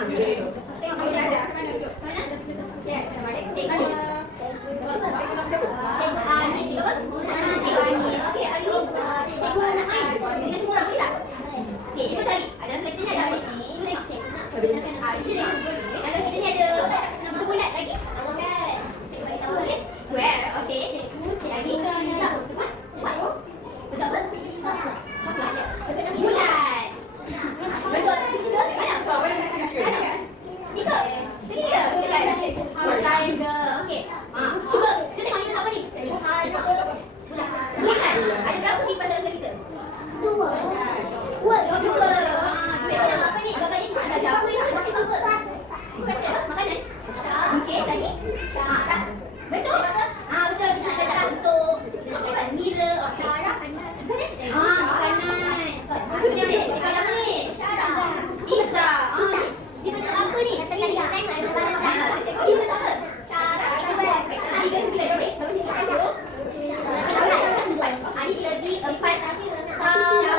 Tengok kamu belajar. Macam mana duduk? Mana? Yes, sama ada. Cikgu. Cikgu ni cikgu apa? Cikgu Anis. Okey, hari ni cikgu nak main dengan semua orang, boleh tak? Okey, cuba cari. Dalam kereta ni ada apa? Cuba tengok. Cuba tengok. Dalam kereta ni ada bentuk bulat lagi. Tahu kan? Cikgu bagi tahu, okey? Square. Okey. Lagi. Pizza. Buat. Bentuk apa? Pizza. Bulat. Bentuk tiga. Mana? Tiga. Tiga. Triangle. Okey. Cuba tengok ni apa ni? Bulat. Ada berapa lipas dalam kita? Dua. Cikgu apa ni? Gagal ni ada siapa ni? Masih apa? Makanan? Okey, lagi? Tak. Betul tak? Betul. Kita nak belajar untuk belajar nira. Makanan. Ini apa ni? Pizza. Dia bentuk apa ni? Dia bentuk apa? Tiga sembilan. Berapa sisi satu? Anis lagi empat. Sama.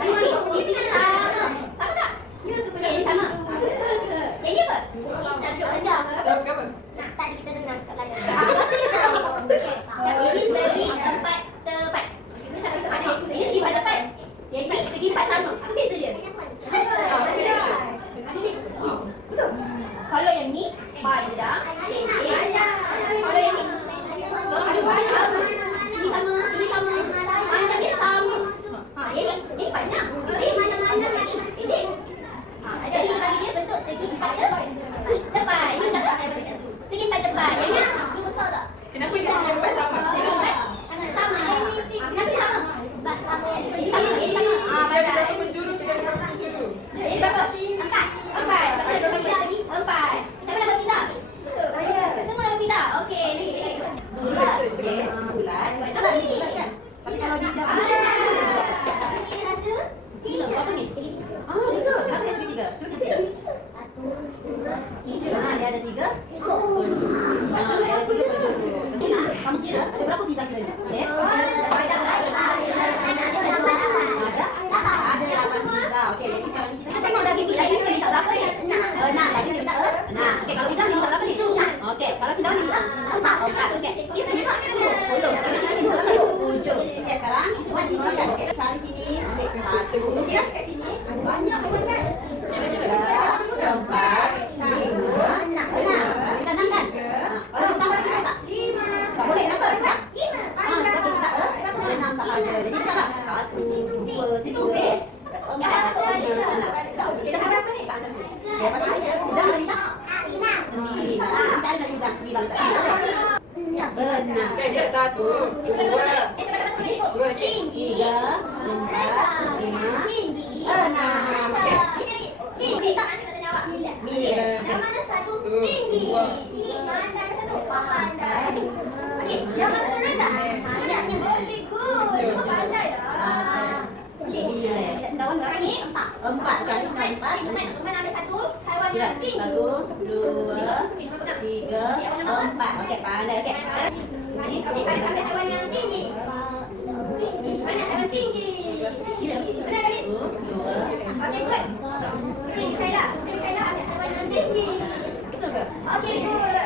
Dua ni. Sisi ni sama. Sama tak? Okey, sama. Yang ni apa? Kita duduk rendah. Apa? Tadi kita dengar sekat lain. Ini segi empat tepat. Ini segi empat tepat. Yang ni segi empat sama. Apa beza dia? Betul. Kalau yang ni panjang, pendek. Kalau yang ni segi sama, segi sama. Panjang dia sama. Yang ni panjang. Pendek. Jadi bagi dia bentuk segi empat tepat. Ini tak ada segi empat tepat. Yang ni zoom besar tak? Kenapa dia segi empat sama? Segi empat sama. Kenapa sama? Sama. Ini sama. Dia ada berapa penjuru? Ini berapa? Empat. Siapa dah dapat segi? Empat. Siapa dah dapat pizza? Saya. Semua dapat pizza. Okey, ni. Bulat. Okey, bulat. Bulat kan? Tapi kalau dia dah Ini raja. tiga, berapa ni? Tiga. Kenapa dia segitiga? Cuba kecil. Satu, dua, tiga. Dia ada tiga. Dia ada tiga penjuru. Betul tak? Kamu kira ada berapa pizza kita ni? Okey. Ada 8 pizza. Okey, jadi sekarang ni kita tengok daging pizza ini kita minta berapa ni? 6. Daging kita minta 6. Okey, kalau kita minta berapa ni? Okey, kalau kita minta 4. Okey. Cheese ni minta 10. Kita sini berapa? 7. Okey, sekarang semua diorangkan. Okey, cari sini. Ambil 1. Okey, kat sini. Banyak kan? 4, 5, 6. Kita 6 kan? Kalau tambah lagi tak? 5. Tak boleh, kenapa? Sebab? 5. Sebab kita 6 sahaja. Jadi kita tak? 1, 2, 3, 4, 5. Kita ada berapa ni? Tak ada. Okey, lepas tu udang dari tak? 9. Kita cari dari udang 9. Tak ada. Benar. Okey, dia 1, 2, 3, 4, 5, 6. Okey. Tinggi. Tak nak tanya awak. 9. Yang mana satu tinggi? Pandai satu pandai. Okey, yang mana satu rendah? Pandai. Okey, good. Semua pandai lah. Okey. Daun berapa ni? 4 kan? 4. Tuan ambil satu haiwan yang tinggi. 1, 2, 3, 4. Okey, pandai. Okey. Anis ambil haiwan yang tinggi. Mana haiwan tinggi? Benar, Anis? 2. Okey, good. Okey, Mikaela ambil haiwan yang tinggi. Betul ke? Okey, good.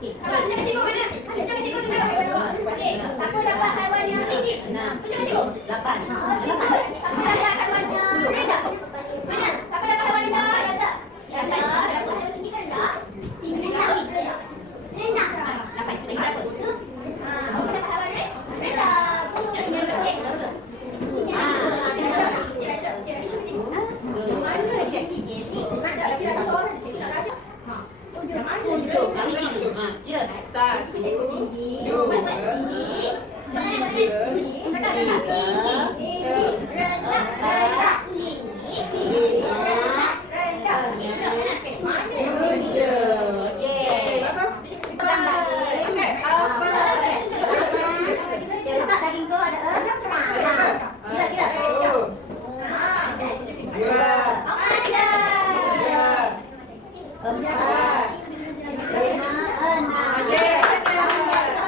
Okey, sekarang tunjuk cikgu mana? Tunjuk cikgu tunjuk. Okey, siapa dapat haiwan yang tinggi? 6. Tunjuk cikgu. 8. Siapa dapat haiwan yang rendah? Mana? Siapa dapat haiwan rendah? Raja. Raja dapat haiwan tinggi kan rendah? Tinggi rendah. Rendah. 8. Lagi berapa? Siapa dapat haiwan rendah? Okey. Kira 1, 4, 5,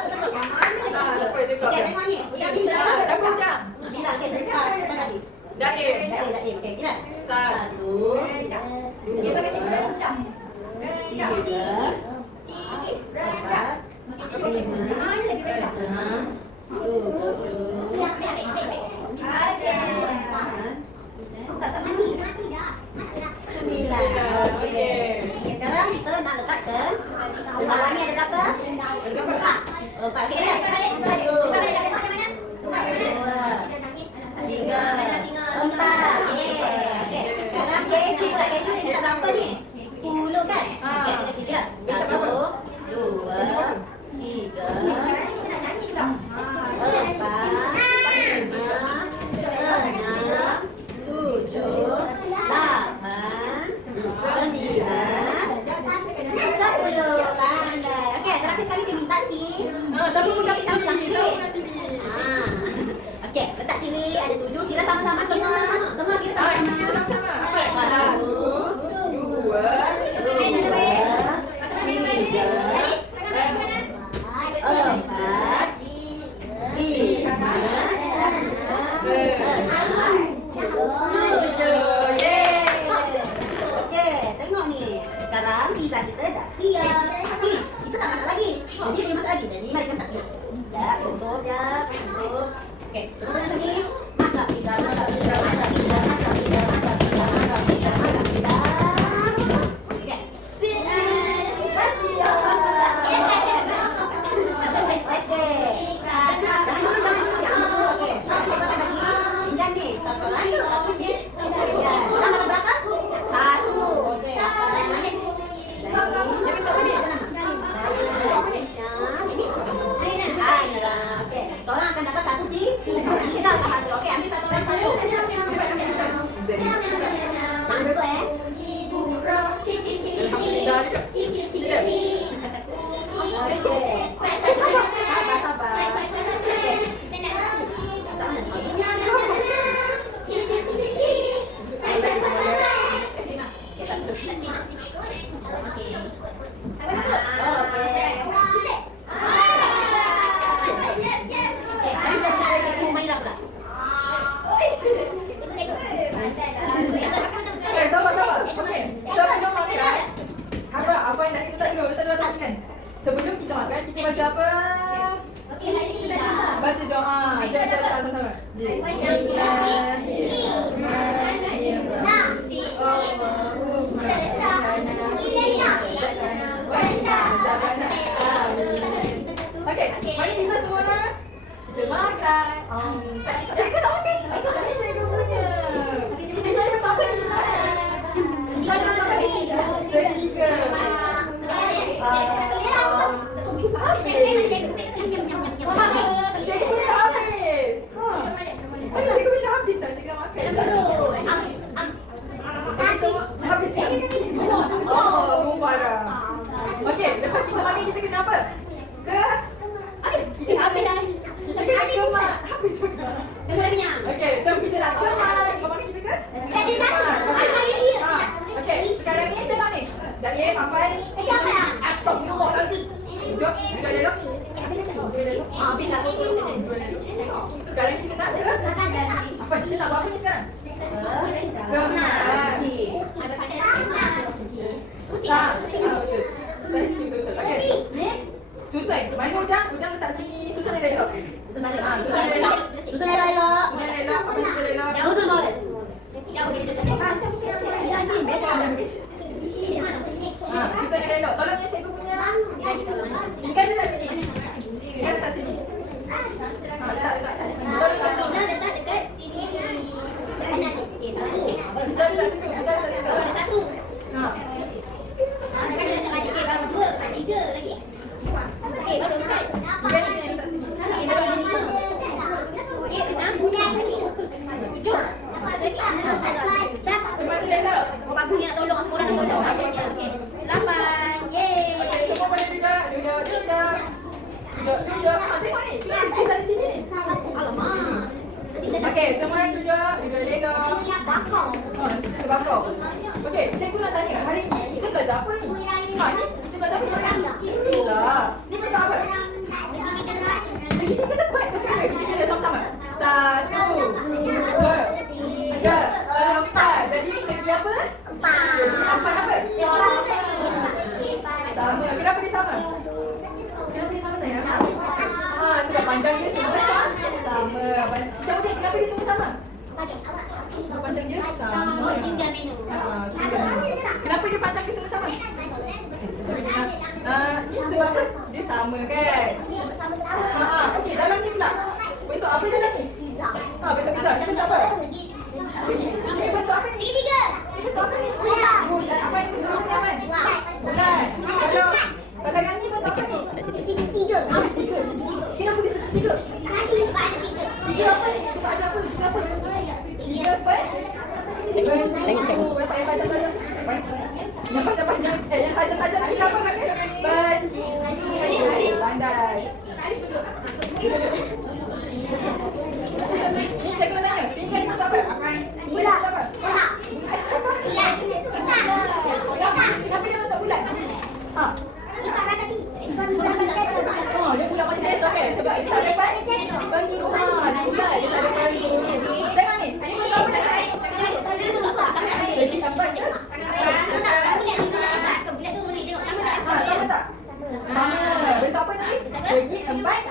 6. Okey. Sekarang kita nak letakkan. Bawah ni ada berapa? 4. Okey kan? 3, 4. Okey. Sekarang keju pula. Keju ni dah berapa ni? 10 kan? Okey, kita kira. 1, 2, 3, 4, 5, 6, 7, 8, 9, 10. Pandai. Okey, terakhir sekali dia minta cili. Siapa pun nak cili? Siapa Siapa nak cili? Okey, letak cili ada 7. Kira sama-sama semua. Semua kira sama-sama. Okey, 1, 2, 3, 4, 5, 6, 7. Okey, tengok ni. Sekarang pizza kita dah siap. Tapi kita tak masak lagi. Jadi boleh masak lagi. Jadi mari kita masak dulu. Dah, tutup je. Tutup. Okey, sebelum macam ni, masak pizza, masak pizza, masak pizza, masak pizza, masak pizza, masak pizza, masak pizza. Okey. Dah siap. Okey. Jangan dulu, jangan dulu, jangan dulu. Okey, sekarang kita makan lagi. Pinggan ni, satu lagi, satu je. Ya, kita makan berapa? 1. Okey. Seorang akan dapat 1 pizza sahaja. Okey, ambil satu orang satu. Jangan berdua Sebelum kita makan, kita baca apa? Baca doa. Jom kita sama-sama. Okey, mari kita semua kita makan. Cikgu tak makan. Ini cikgu punya. Saya dapat apa ni? Saya dapat apa ni? Tiga. Cikgu punya dah habis. Cikgu punya dah habis tak? Cikgu makan. Habis tak? Oh, lupa dah. Okey, lepas kita makan kita kena apa? Kita kena kemas. Habis juga. Okey, jom kita nak kemas. Kau makan kita ke? Okey, sekarang ni tengok ni. Dah ye sampai. Astagfirullahalazim. Duduk, duduk elok. Sekarang ni kita nak ke? Apa kita nak buat apa ni sekarang? Kemas. Okey, ni susun. Mana udang? Udang letak sini. Susun dia elok. Susun balik. Susun elok. Susun elok. Apa susun elok? Susun balik. Susun dia elok. Tolong ya cikgu punya. Ikan letak sini. Ikan letak sini. Letak. Pizza letak dekat sini. Bisa letak situ. Bisa letak situ. Ada satu. Baru 2, ada 3 lagi. Okey, baru 4. Ikan ni letak sini. Okey, baru 5. Okey, 6. 7. Lepas tu elok. Oh, bagus ni nak tolong. Semua orang nak tolong. Bagusnya. Okey. 8. Yeay. Semua boleh duduk. Duduk. Tengok ni. Cheese ada sini ni. Alamak. Okey, semua orang duduk. Duduk elok. Kita bakar. Okey, cikgu nak tanya. Hari ni kita belajar apa ni? Kita belajar apa? Pizza. Ni belajar apa? Kita dapat. Kita sama-sama. 1, 2, 3, 4. Jadi ni segi apa? 4 apa? Sama. Kenapa dia sama? Kenapa dia sama sayang? panjang dia semua sama. Siapa cakap kenapa dia semua sama? Panjang dia sama. Oh, tinggal menu. Kenapa dia panjang dia semua sama? Ni sebab apa? Dia sama kan? Okey, dalam ni pula. Bentuk apa dalam ni? Bentuk pizza. Ini bentuk apa? Ini bentuk apa ni? Ini bentuk apa ni? Bulat. Apa ni bentuk apa ni? Bulat. Kalau yang ni bentuk apa ni? Segitiga. Kenapa dia segitiga? Tiga apa ni? Sebab ada apa? Tiga apa? Tiga apa? Tengok cikgu. Berapa yang tajam-tajam? Yang panjang-panjang. Yang tajam-tajam ni apa pakai? Banci. Pandai. Ni cikgu nak tanya. Pinggan ni bentuk apa? Bulat apa? Kenapa dia bentuk bulat? Dia bulat macam ni kan? Sebab dia tak dapat baju. Dia bulat. Dia tak ada baju. Tengok ni. Ini bentuk apa? Lagi sampai ke? Sama tak? Sama. Bentuk apa tadi? Segi empat.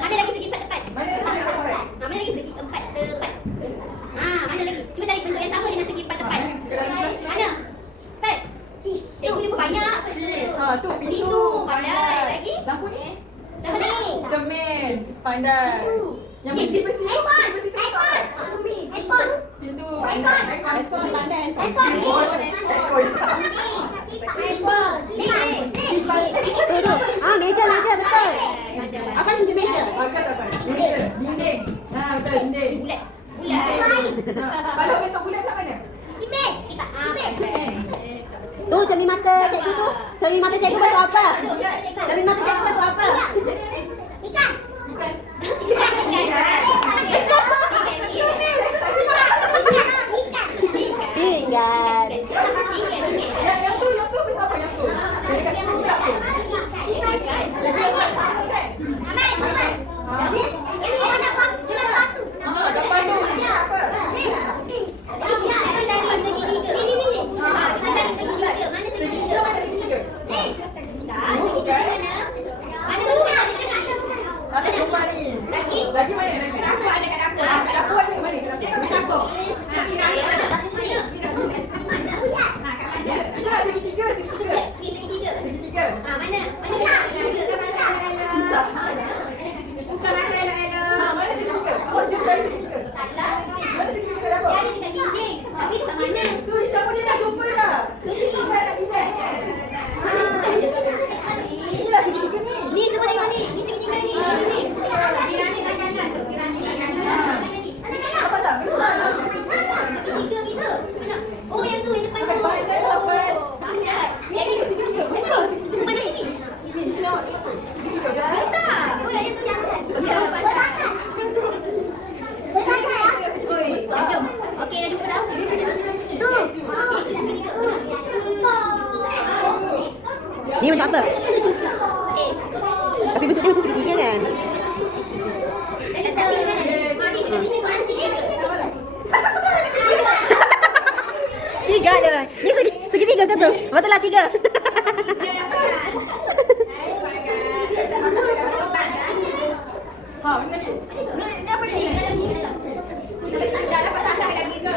Mana lagi segi empat tepat? Mana segi empat tepat? Mana lagi segi empat tepat? Mana lagi? Cuba cari bentuk yang sama dengan segi empat tepat. Mana? Cepat. Cikgu jumpa banyak. Tu pintu. Pandai. Lagi? Lampu ni? Cermin. Pandai. Yang besi-besi tu. Besi-besi tu apa? Pintu. Pandai. Meja betul. Apa punya meja? Dinding. Betul dinding. Bulat. Kalau bentuk bulat kat mana? Tu cermin mata cikgu tu. Cermin mata cikgu bentuk apa? Cermin mata cikgu bentuk apa? Ikan. Pinggan. Yang tu bentuk apa yang tu? Yang dekat bulat tu. Gambar tu apa? Atas rumah ni. Lagi mana? Dekat dapur ada kat dapur. Kat dapur ada mana? Kat dapur. Kita nak segitiga. Segitiga. Mana? Bisa. Bukan mata elok-elok. Mana segitiga? Awak jom cari segitiga. Mana segitiga kat dapur? Dia ada dekat dinding. Tapi dekat mana? Tu siapa dia dah jumpa dah. Segitiga kat dinding ni. Inilah segitiga ni. Ni semua tengok ni. Ni segitiga ni. Apa tak? Besar. Segitiga gitu. Mana? Oh, yang tu yang depan tu. Pandai lah, pandai. Pandai. Ni segitiga. Besar segitiga. Mana sini? Ni sini awak tengok tu. Segitiga. Besar. Oh, yang itu yang pandai. Jom. Okey, dah jumpa dah. Ni segitiga lagi ni. Okey, kita segitiga. Ni bentuk apa? Okey. Tapi bentuk dia macam segitiga kan? Dah kata mana? Ni kita sini mancing je. Tiga je. Ni segitiga ke tu? Betul lah tiga. Mana ni? Ni apa ni? Dah dapat tangkai lagi ke?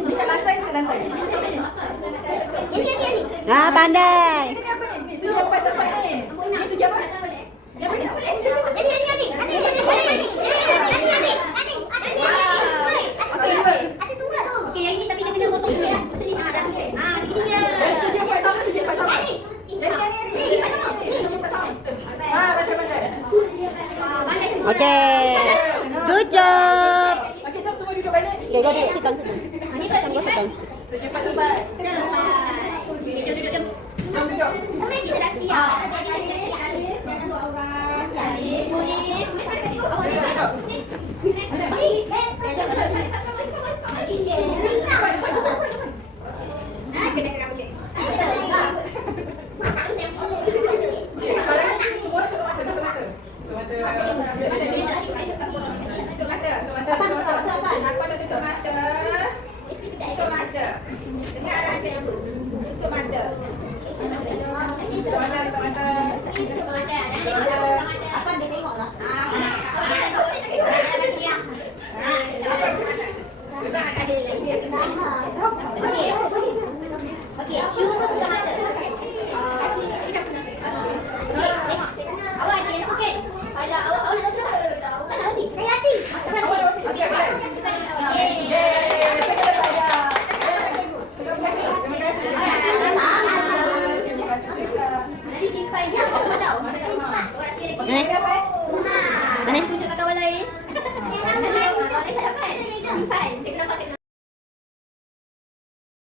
Ni kat lantai ke lantai? Pandai. Ni apa ni? Ni segi empat tempat ni. Ni segi apa? Ni apa ni? Okey, yang ini tapi kita kena potong sikit lah. Macam ni. Dah. Segitiga. Segi empat sama. Yang ni. Segi empat sama. Pandai. Pandai semua. Okay. Good job. Okey, jom semua duduk balik. Okay, go duduk. Sit down. Ni first, ni first. Segi empat tempat. Tempat. Okey, jom duduk. Jom duduk. Kita dah siap. Polis. Awak ni tak? Semua tutup mata. Tutup mata. Tutup mata. Dengar arah cikgu. Tutup mata. Warna